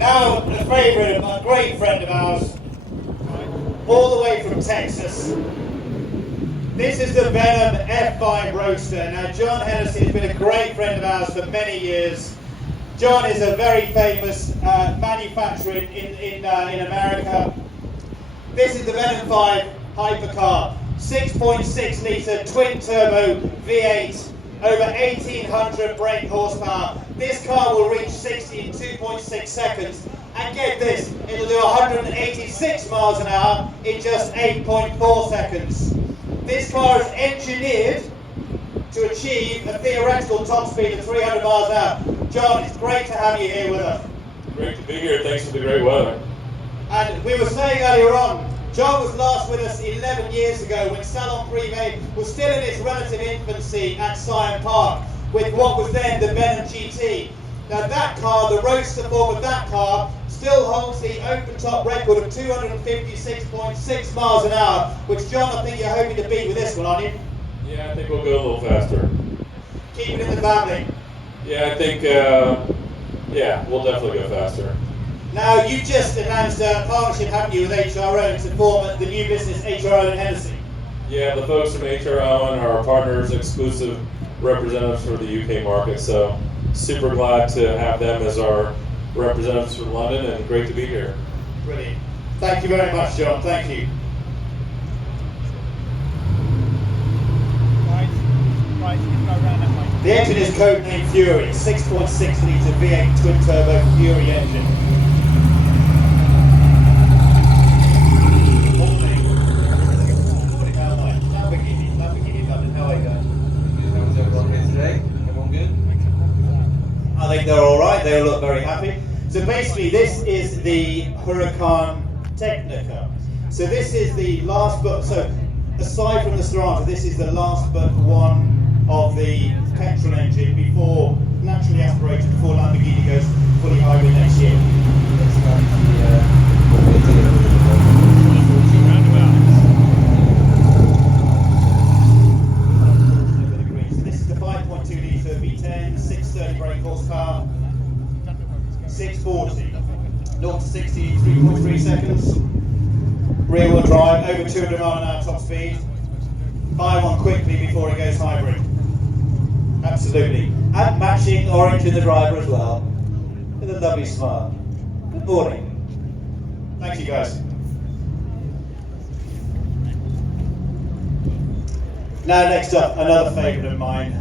Now, a favourite, a great friend of ours, all the way from Texas. This is the Venom F5 Roadster. Now, John Hennessey has been a great friend of ours for many years. John is a very famous manufacturer in America. This is the Venom 5 hypercar, 6.6 litre twin turbo V8, over 1800 brake horsepower. This car will reach 60 in 2.6 seconds. And get this, it'll do 186 miles an hour in just 8.4 seconds. This car is engineered to achieve a theoretical top speed of 300 miles an hour. John, it's great to have you here with us. Great to be here, thanks for the great weather. And we were saying earlier on, John was last with us 11 years ago when Salon Prive was still in its relative infancy at Salon Park with what was then the Venom GT. Now that car, the Roadster form of that car, still holds the open-top record of 256.6 miles an hour, which, John, I think you're hoping to beat with this one, aren't you? Yeah, I think we'll go a little faster. Keep it in the family. Yeah, I think, yeah, we'll definitely go faster. Now, you just announced a partnership, haven't you, with HRO to form the new business HRO in Hennessey? Yeah, the folks from HRO and our partners, exclusive representatives for the UK market, so super glad to have them as our representatives from London, and great to be here. Brilliant. Thank you very much, John. Thank you. The engine is codenamed Fury, 6.6 litre V8 twin turbo Fury engine. Lamborghini London, how are you going? How's everyone here today? Everyone good? I think they're all right. They all look very happy. So basically, this is the Huracan Tecnica. So this is the last but, so aside from the Strata, this is the last but one of the petrol engine before, naturally aspirated, before Lamborghini goes fully hybrid next year. Let's start the So this is the 5.2 litre V10, 630 brake horsepower, 640, 0 to 60, 3.3 seconds. Rear wheel drive, over 200 mile an hour top speed. Buy one quickly before it goes hybrid. Absolutely. And matching orange in the driver as well, with a lovely smile. Good morning. Thank you, guys. Now, next up, another favourite of mine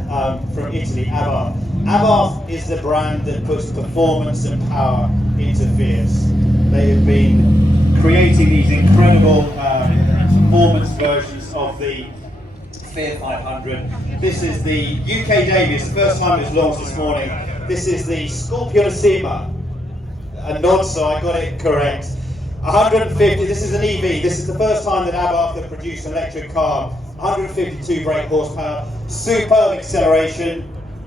from Italy, Abarth. Abarth is the brand that puts performance and power into Fiats. They have been creating these incredible performance versions of the Fiat 500. This is the UK debut, it's the first time it was launched this morning. This is the Scorpionissima. A nod, so I got it correct. 150, this is an EV, this is the first time that Abarth have produced an electric car. 152 brake horsepower, superb acceleration,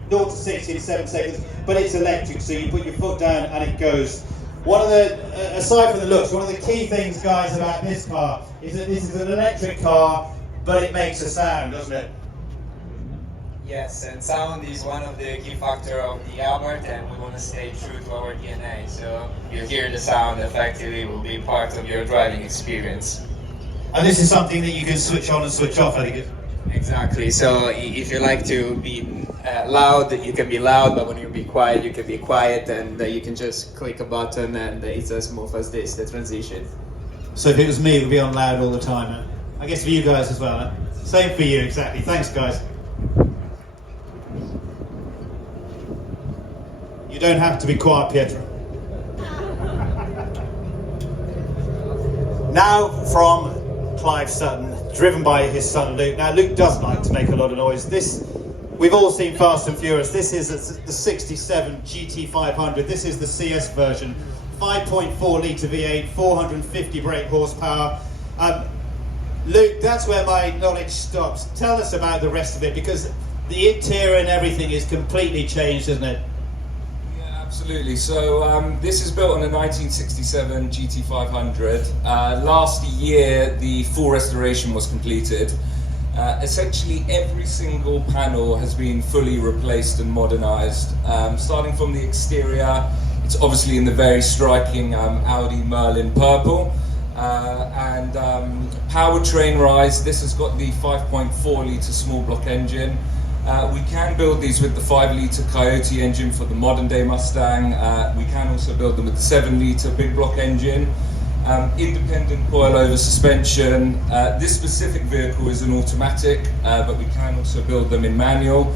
0 to 60 in 7 seconds, but it's electric, so you put your foot down and it goes. One of the, aside from the looks, one of the key things, guys, about this car is that this is an electric car, but it makes a sound, doesn't it? Yes, and sound is one of the key factors of the Abarth, and we want to stay true to our DNA. So you hear the sound, effectively will be part of your driving experience. And this is something that you can switch on and switch off, I think. Exactly. So if you like to be loud, you can be loud, but when you be quiet, you can be quiet, and you can just click a button, and it's as smooth as this, the transition. So if it was me, it would be on loud all the time. Huh? I guess for you guys as well. Huh? Same for you, exactly. Thanks, guys. You don't have to be quiet, Pietro. Now from Clive Sutton, driven by his son Luke. Now Luke does like to make a lot of noise. This, we've all seen Fast and Furious. This is the 67 GT500. This is the CS version. 5.4 litre V8, 450 brake horsepower. Luke, that's where my knowledge stops. Tell us about the rest of it, because the interior and everything is completely changed, isn't it? Absolutely. So this is built on a 1967 GT500. Last year, the full restoration was completed. Essentially, every single panel has been fully replaced and modernized. Starting from the exterior, It's obviously in the very striking Audi Merlin purple. And powertrain rise, this has got the 5.4 litre small block engine. We can build these with the 5 litre Coyote engine for the modern day Mustang. We can also build them with the 7 litre big block engine. Independent coilover suspension. This specific vehicle is an automatic, but we can also build them in manual.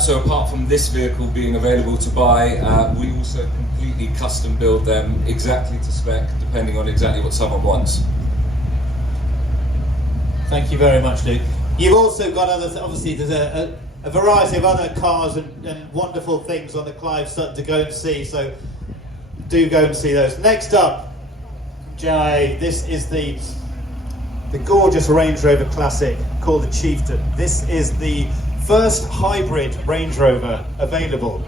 So apart from this vehicle being available to buy, we also completely custom build them exactly to spec, depending on exactly what someone wants. Thank you very much, Luke. You've also got obviously there's a variety of other cars and wonderful things on the Clive Sutton to go and see, so do go and see those. Next up, Jai, this is the gorgeous Range Rover Classic called the Chieftain. This is the first hybrid Range Rover available.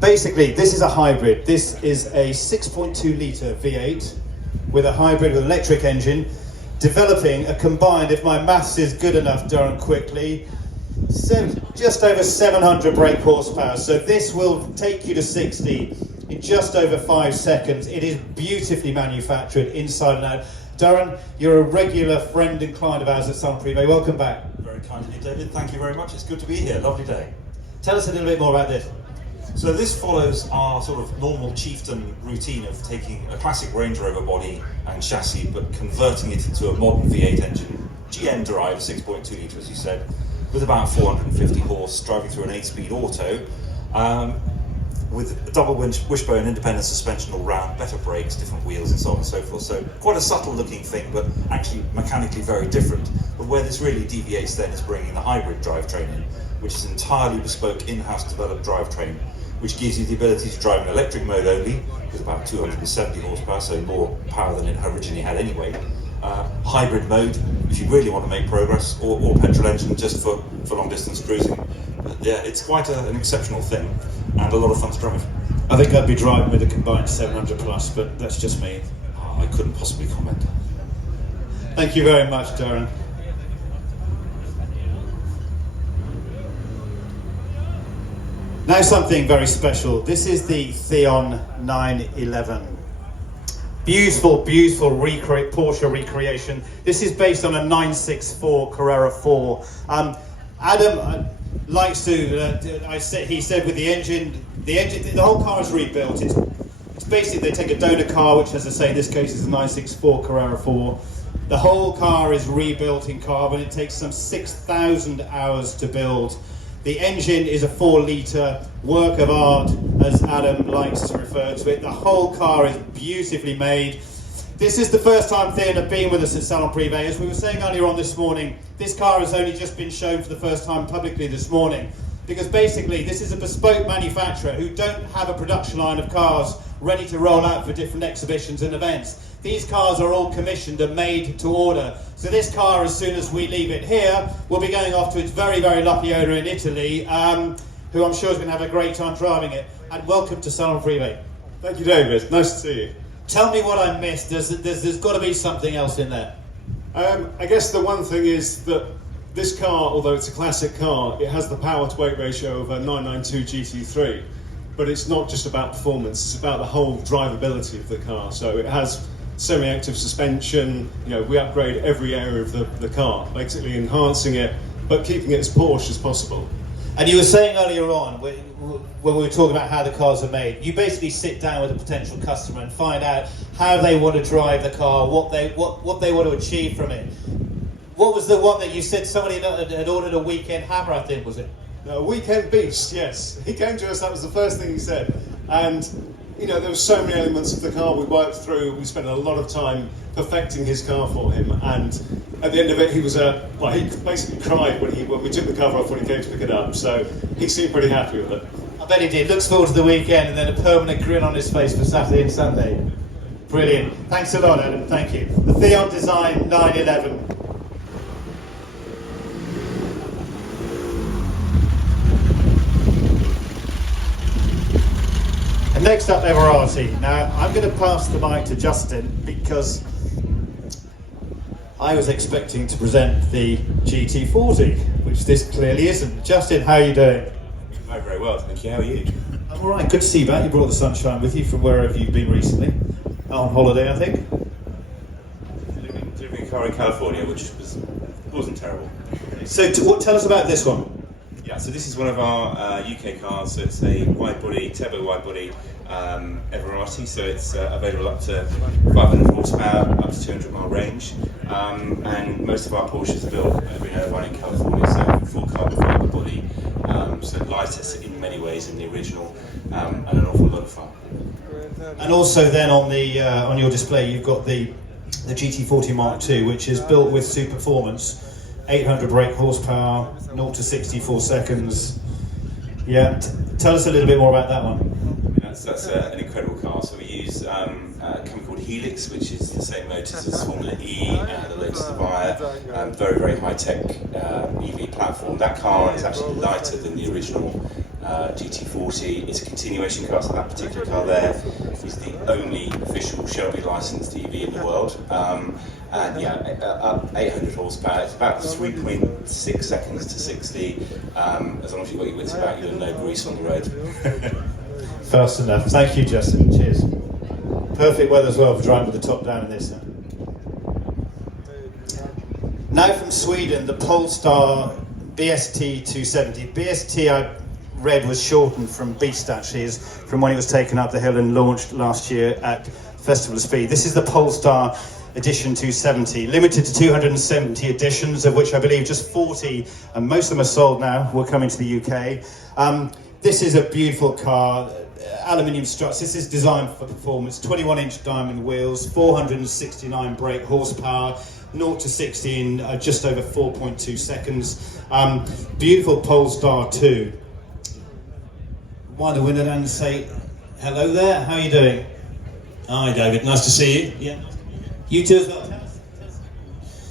Basically, this is a hybrid. This is a 6.2 litre V8 with a hybrid with an electric engine, developing a combined, if my maths is good enough, Darren, quickly, just over 700 brake horsepower. So this will take you to 60 in just over 5 seconds. It is beautifully manufactured inside and out. Darren, you're a regular friend and client of ours at Salon Prive. Welcome back. Very kind of you, David. Thank you very much. It's good to be here. Lovely day. Tell us a little bit more about this. So this follows our sort of normal Chieftain routine of taking a classic Range Rover body and chassis, but converting it into a modern V8 engine, GM derived 6.2 litre, as you said, with about 450 horse, driving through an 8-speed auto, with a double wishbone independent suspension all round, better brakes, different wheels and so on and so forth. So quite a subtle looking thing, but actually mechanically very different. But where this really deviates then is bringing the hybrid drivetrain in, which is entirely bespoke in-house developed drivetrain, which gives you the ability to drive in electric mode only, with about 270 horsepower, so more power than it originally had anyway. Hybrid mode, if you really want to make progress, or petrol engine just for long distance cruising. But yeah, it's quite an exceptional thing, and a lot of fun to drive. I think I'd be driving with a combined 700 plus, but that's just me. I couldn't possibly comment. Thank you very much, Darren. Now something very special. This is the Theon 911. Beautiful, beautiful Porsche recreation. This is based on a 964 Carrera 4. Adam likes to, he said with the engine, the whole car is rebuilt. It's basically, they take a donor car, which as I say, in this case is a 964 Carrera 4. The whole car is rebuilt in carbon. It takes some 6,000 hours to build. The engine is a 4 litre work of art, as Adam likes to refer to it. The whole car is beautifully made. This is the first time Theon have been with us at Salon Prive. As we were saying earlier on this morning, this car has only just been shown for the first time publicly this morning, because basically this is a bespoke manufacturer who don't have a production line of cars ready to roll out for different exhibitions and events. These cars are all commissioned and made to order. So this car, as soon as we leave it here, will be going off to its very, very lucky owner in Italy, who I'm sure is going to have a great time driving it. And welcome to Salon Prive. Thank you, David. Nice to see you. Tell me what I missed. There's got to be something else in there. I guess the one thing is that this car, although it's a classic car, it has the power to weight ratio of a 992 GT3. But it's not just about performance, it's about the whole drivability of the car. So it has semi-active suspension, we upgrade every area of the car, basically enhancing it, but keeping it as Porsche as possible. And you were saying earlier on, when we were talking about how the cars are made, you basically sit down with a potential customer and find out how they want to drive the car, what they want to achieve from it. What was the one that you said somebody had ordered a weekend hammer, I think, was it? No, Weekend Beast, yes. He came to us, that was the first thing he said. And there were so many elements of the car we worked through. We spent a lot of time perfecting his car for him, and at the end of it, he was he basically cried when we took the cover off when he came to pick it up. So he seemed pretty happy with it. I bet he did. Looks forward to the weekend, and then a permanent grin on his face for Saturday and Sunday. Brilliant. Thanks a lot, Adam. Thank you. The Theon Design 911. And next up, Everrati. Now, I'm going to pass the mic to Justin because I was expecting to present the GT40, which this clearly isn't. Justin, how are you doing? Hi, very well, thank you. How are you? I'm all right. Good to see you back. You brought the sunshine with you from wherever you've been recently. On holiday, I think. Delivering a car in California, which wasn't terrible. So, tell us about this one. Yeah, so this is one of our UK cars. So it's a wide body, turbo wide body Everrati. So it's available up to 500 horsepower, up to 200 mile range. And most of our Porsches are built every now and then in California. So full carbon fiber body, so lighter in many ways than the original, and an awful lot of fun. And also then on the on your display you've got the GT40 Mark II, which is built with super performance, 800 brake horsepower, 0 to 64 seconds. Yeah, tell us a little bit more about that one. That's an incredible car. So we use a company called Helix, which is the same motors as Formula E, the latest Avaya, very, very high-tech EV platform. That car is actually lighter than the original GT40. It's a continuation car, so that particular car there is the only official Shelby licensed EV in the world. And yeah, up 800 horsepower. It's about 3.6 seconds to 60. As long as you've got your wits about you and no grease on the road. Fast enough. Thank you, Justin. Cheers. Perfect weather as well for driving with the top down in this. Now from Sweden, the Polestar BST 270. BST I read was shortened from Beast, actually, is from when it was taken up the hill and launched last year at Festival of Speed. This is the Polestar Edition 270, limited to 270 editions, of which I believe just 40, and most of them are sold now, will come into the UK. This is a beautiful car, aluminium struts. This is designed for performance, 21-inch diamond wheels, 469 brake horsepower, 0 to 60 in just over 4.2 seconds. Beautiful Polestar 2. Wind the window down and say, hello there, how are you doing? Hi David, nice to see you. Yeah. You too as well.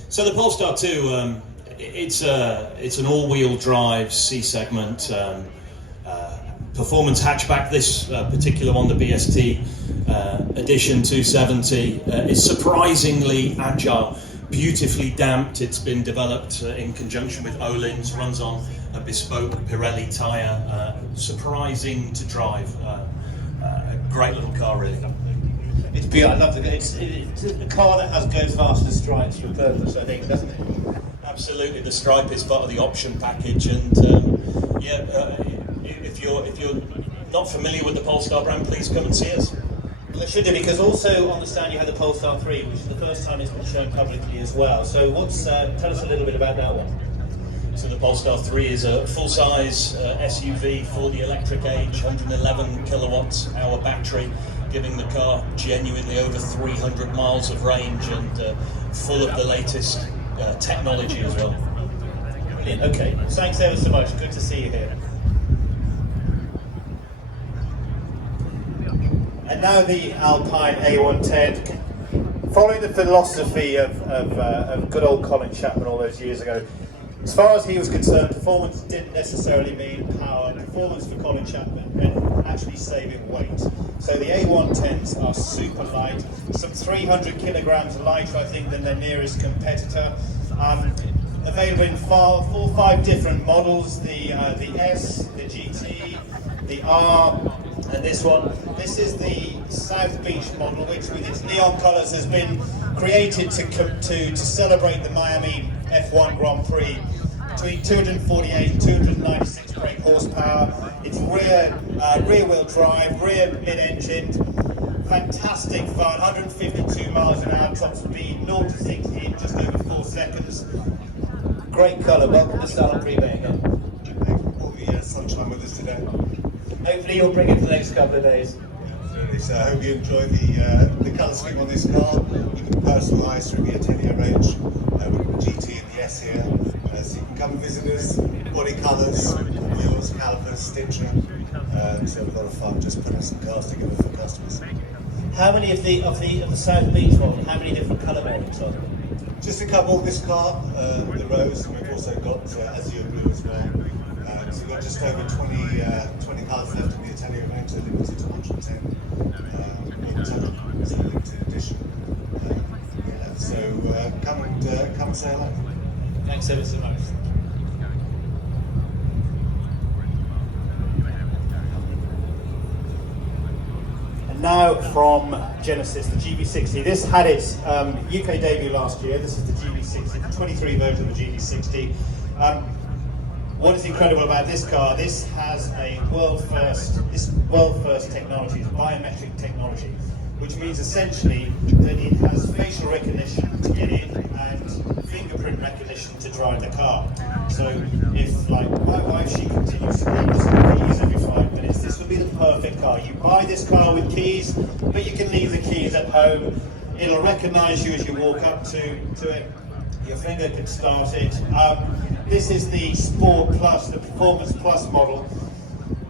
So the Polestar 2, it's an all-wheel drive C-segment performance hatchback. This particular one, the BST Edition 270, is surprisingly agile, beautifully damped. It's been developed in conjunction with Öhlins, runs on a bespoke Pirelli tyre, surprising to drive. A great little car, really. It's beautiful. I love the. It's a car that goes faster stripes for purpose, I think, doesn't it? Absolutely, the stripe is part of the option package, and if you're not familiar with the Polestar brand, please come and see us. Well, it should do, because also on the stand you had the Polestar 3, which is the first time it's been shown publicly as well. So tell us a little bit about that one. So the Polestar 3 is a full-size SUV for the electric age, 111 kilowatts hour battery, giving the car genuinely over 300 miles of range, and full of the latest technology as well. Brilliant, okay. Thanks ever so much, good to see you here. And now the Alpine A110. Following the philosophy of good old Colin Chapman all those years ago, as far as he was concerned, performance didn't necessarily mean power. Performance for Colin Chapman meant actually saving weight. So the A110s are super light, some 300 kilograms lighter, I think, than their nearest competitor. Available in 4 or 5 different models: the S, the GT, the R, and this one. This is the South Beach model, which with its neon colours has been created to celebrate the Miami F1 Grand Prix. Between 248 and 296 brake horsepower. It's rear wheel drive, rear mid-engine. Fantastic fun, 152 miles an hour top speed, 0 to 60 in just over 4 seconds. Great colour. Welcome to Salon Prive again. All the sunshine with us today. Hopefully you'll bring it for the next couple of days. Absolutely. So I hope you enjoy the colour scheme on this car. You can personalise through the Tecnica range. We've got the GT and the S here. So you can come and visit us. Body colours, wheels, calipers, stitcher. So a lot of fun just putting some cars together for customers. How many of the South Beach model? How many different colour variants are there? Just a couple. This car, the rose, and we've also got azure blue as well. So we've got just over 20 colours left in the Italian range, so limited to 110 in total. It's a limited edition. So come and say hello. Thanks ever so much. now from Genesis, the GB60. This had its UK debut last year. This is the GB60, the 23 version of the GB60. What is incredible about this car? This has a world first technology, it's biometric technology, which means essentially that it has facial recognition to get in and fingerprint recognition to drive the car. So if, like, my wife, she continues to leave us the keys every 5 minutes, this would be the perfect car. You buy this car with keys, but you can leave the keys at home. It'll recognise you as you walk up to it. Your finger can start it. This is the Sport Plus, the Performance Plus model,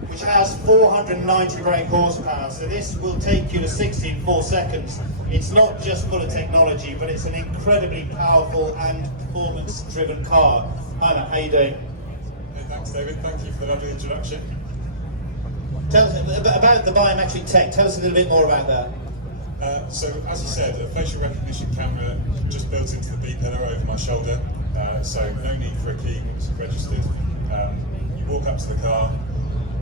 which has 490 brake horsepower. So this will take you to 60 in 4 seconds. It's not just full of technology, but it's an incredibly powerful and performance-driven car. Hi Matt, how you doing? Hey, thanks David, thank you for the lovely introduction. Tell us about the biometric tech. Tell us a little bit more about that. So, as you said, a facial recognition camera just built into the B-pillar over my shoulder. So, no need for a key once you've registered. You walk up to the car,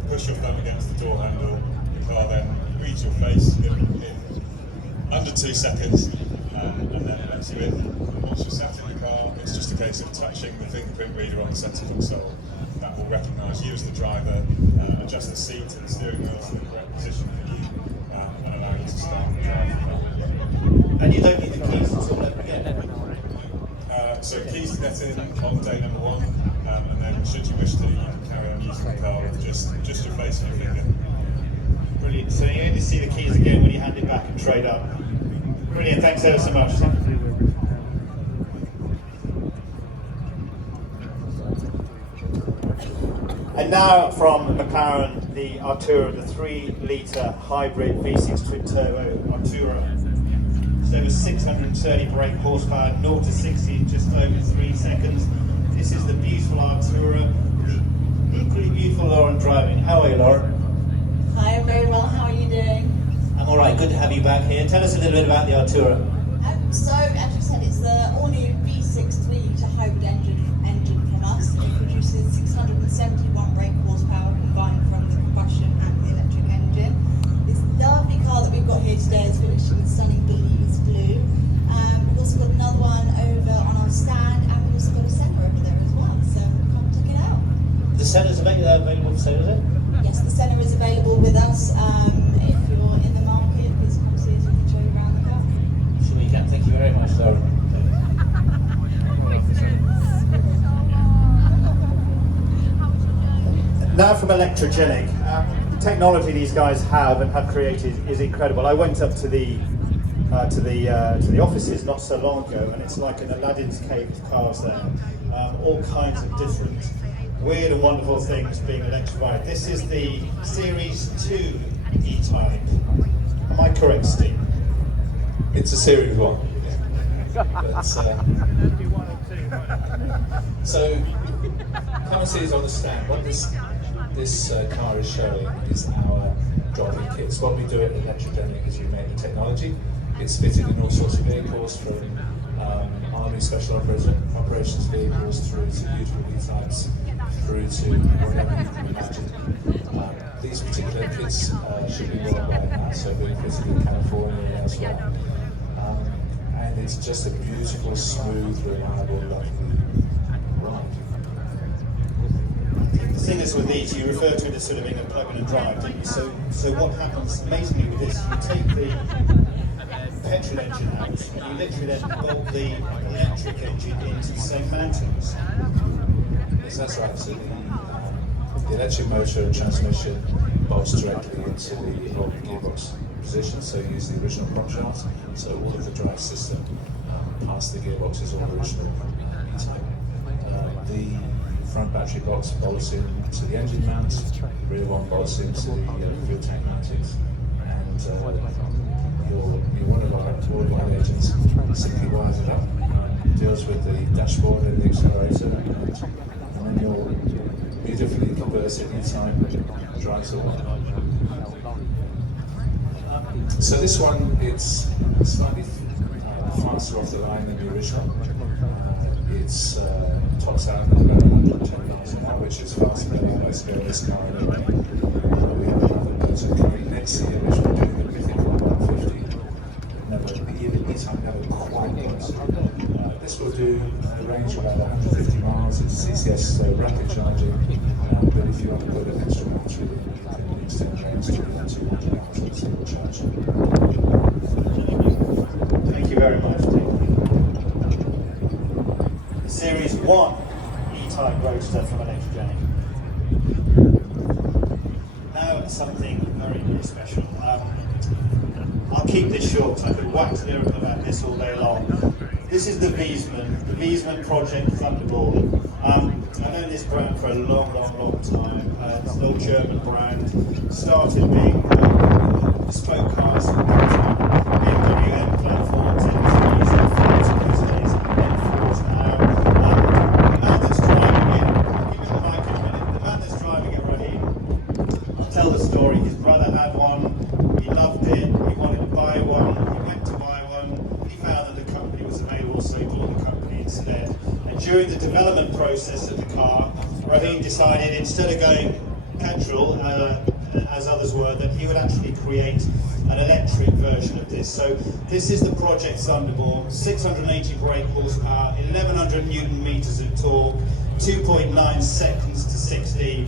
push your thumb against the door handle, the car then reads your face in under 2 seconds, and then it lets you in. Once you're sat in the car, it's just a case of touching the fingerprint reader on the centre console. That will recognise you as the driver, adjust the seat and the steering wheel to the correct position for you, and allow you to start and drive the car. And you don't need the keys at all again? So keys to get in on day number 1, and then should you wish to, you can carry on using the car with just your face and your finger. Brilliant. So you only see the keys again when you hand it back and trade up. Brilliant. Thanks ever so much. And now from McLaren, the Artura, the 3-litre hybrid V6 twin-turbo Artura. So over 630 brake horsepower, 0 to 60 in just over 3 seconds. This is the beautiful Artura, the equally beautiful Lauren driving. How are you, Lauren? Hi, I'm very well. How are you doing? I'm all right. Good to have you back here. Tell us a little bit about the Artura. So, as you said, it's the all-new V6 3-litre hybrid engine from us. It produces 671 brake horsepower combined from the combustion and the electric engine. This lovely car that we've got here today is finished in stunning Belize blue. We've also got another one over on our stand, and we've also got a Senna over there as well. So come check it out. The Senna's available for sale, is it? Yes, the Senna is available with us. If you're in the market, please come see us. We can show you around the car. Sure you can. Thank you very much, Lauren. Now from Electrogenic, the technology these guys have and have created is incredible. I went up to the offices not so long ago, and it's like an Aladdin's cave of cars there. All kinds of different weird and wonderful things being electrified. This is the Series 2 E-Type. Am I correct, Steve? It's a Series 1. But, so, come and see us on the stand. What this car is showing is our driving kits. What we do at Electrogenic is we make the technology. It's fitted in all sorts of vehicles, from Army Special Operations vehicles through to beautiful E-Types, through to whatever you can imagine. These particular kits should be worldwide now, so being fitted in California and elsewhere. And it's just a beautiful, smooth, reliable, lovely ride. The thing is with these, you refer to it as sort of being a plug-in and drive, don't you? So what happens amazingly with this, you take the petrol engine out, and you literally then bolt the electric engine into the same mountings. Yes, that's right. So the electric motor and transmission bolts directly into the gearbox position, so you use the original prop shaft, so all of the drive system past the gearbox is all original E-Type. The front battery box bolts into the engine mount, the rear one bolts into the fuel tank mountings, and your one of our worldwide engines simply wires it up, deals with the dashboard and the accelerator, and then your beautifully converted E-Type drives away. So this one, it's slightly faster off the line than the original. It's tops out at about 110 miles an hour, which is faster than the highest scale of this car anyway. We have another motor coming next to the original doing the This will do a range of about 150 miles. It's CCS, so rapid charging. But if you want to put an extra battery, then you can extend the range to about 200 miles on a single charge. Thank you very much, Steve. The Series 1 E-Type Roadster from Electrogenic. Now something very, very special. I'll keep this short, so I could wax lyrical about this all day long. This is the Wiesmann Project Thunderball. I've known this brand for a long, long, long time. It's an old German brand. Started being bespoke cars for BMW M platforms, M3s, M4s in those days, M4s now. The man that's driving it, give me the mic in a minute. The man that's driving it, Raheem, I'll tell the story. His brother had one, he loved it, he wanted to buy one, he went to buy one, he found that the company was available, so he bought the company instead. And during the development process of the car, Raheem decided instead of going petrol, as others were, that he would actually create an electric version of this. So this is the Project Thunderball, 680 brake horsepower, 1100 Newton meters of torque, 2.9 seconds to 60.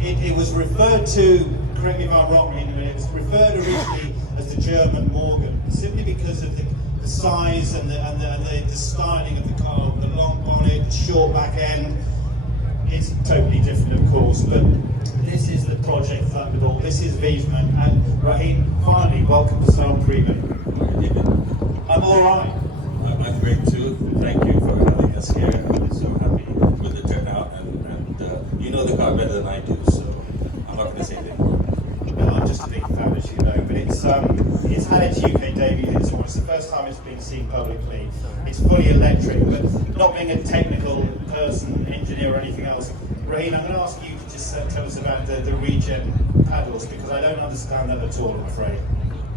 It was referred to, correct me if I'm wrong in a minute, it was referred originally as the German Morgan, simply because of the size and the styling of the car, the long bonnet, the short back end. It's totally different, of course, but this is the Project Thunderball, this is Wiesmann, and Raheem, finally, welcome to Salon Prive. I'm alright. I'm great too. Thank you for having us here. I'm so happy with the turnout, and you know the car better than I do, so I'm not going to say anything more. Well, I'm just a big fan, as you know, but it's had its UK debut this summer. It's the first time it's been seen publicly. It's fully electric, but not being a technical person, engineer or anything else, Raheem, I'm going to ask you to just tell us about the regen paddles, because I don't understand that at all, I'm afraid.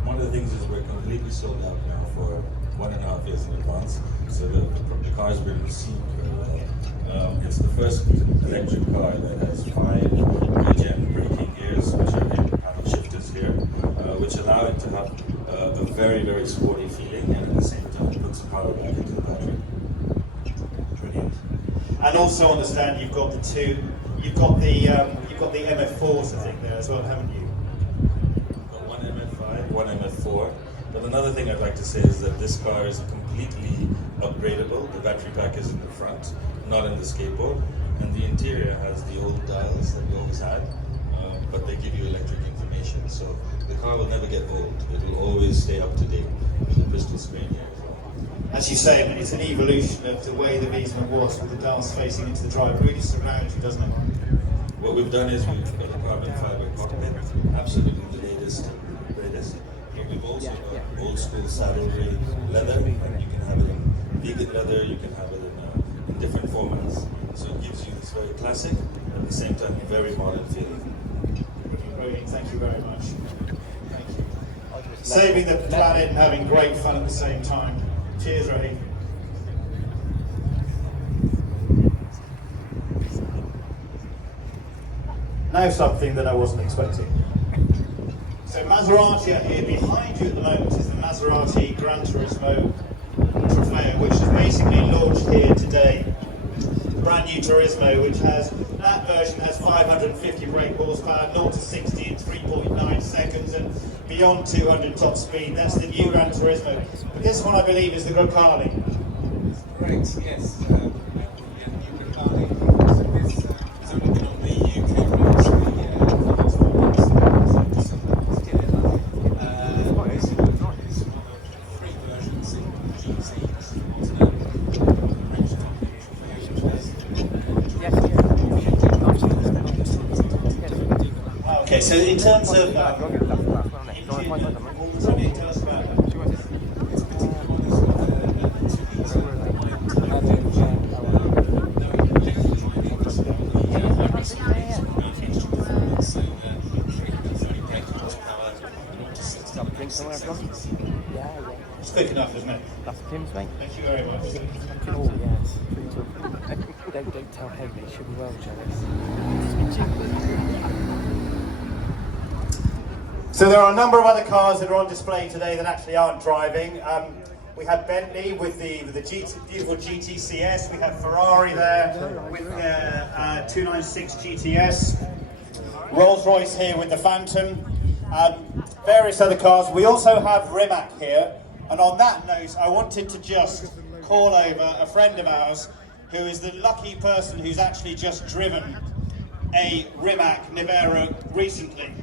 One of the things is we're completely sold out now for 1.5 years in advance, so the car has been received very well. It's the first electric car that has 5 regen braking gears, which are in paddle shifters here, which allow it to have a very, very sporty feeling, and at the same time puts the power back into the battery. Brilliant. And also understand you've got you've got the MF4s, I think, there as well, haven't you? Got one MF5, one MF4. But another thing I'd like to say is that this car is completely upgradable. The battery pack is in the front, not in the skateboard, and the interior has the old dials that we always had, but they give you electric information, so the car will never get old. It will always stay up to date with the pistol screen here as well. As you say, I mean, it's an evolution of the way the Wiesmann was, with the dials facing into the driver. It really surrounds you, doesn't it? What we've done is we've got a carbon fiber cockpit, absolutely the latest and greatest. But we've also got old school saddlery leather, and you can have it in vegan leather, you can have it in different formats. So it gives you this very classic, at the same time very modern feeling. Brilliant, thank you very much. Thank you. Saving the planet and having great fun at the same time. Cheers, Raheem. Now something that I wasn't expecting. So Maserati are here. Behind you at the moment is the Maserati Gran Turismo Trofeo, which is basically launched here today. The brand new Turismo, which that version has 550 brake horsepower, 0 to 60 in 3.9 seconds, and beyond 200 top speed. That's the new Gran Turismo. But this one, I believe, is the Grecale. Correct, yes. The new Grecale. So this is only been on the UK roads for basically, it's one of 3 versions in GT. Okay, so in terms of it's quick enough, isn't it? That's Tim's, mate. Thank you very much. Oh, yes. Don't tell him, he should be well jealous. So there are a number of other cars that are on display today that actually aren't driving. We have Bentley with the beautiful GTCS. We have Ferrari there with their 296 GTS. Rolls-Royce here with the Phantom. Various other cars. We also have Rimac here. And on that note, I wanted to just call over a friend of ours who is the lucky person who's actually just driven a Rimac Navara recently.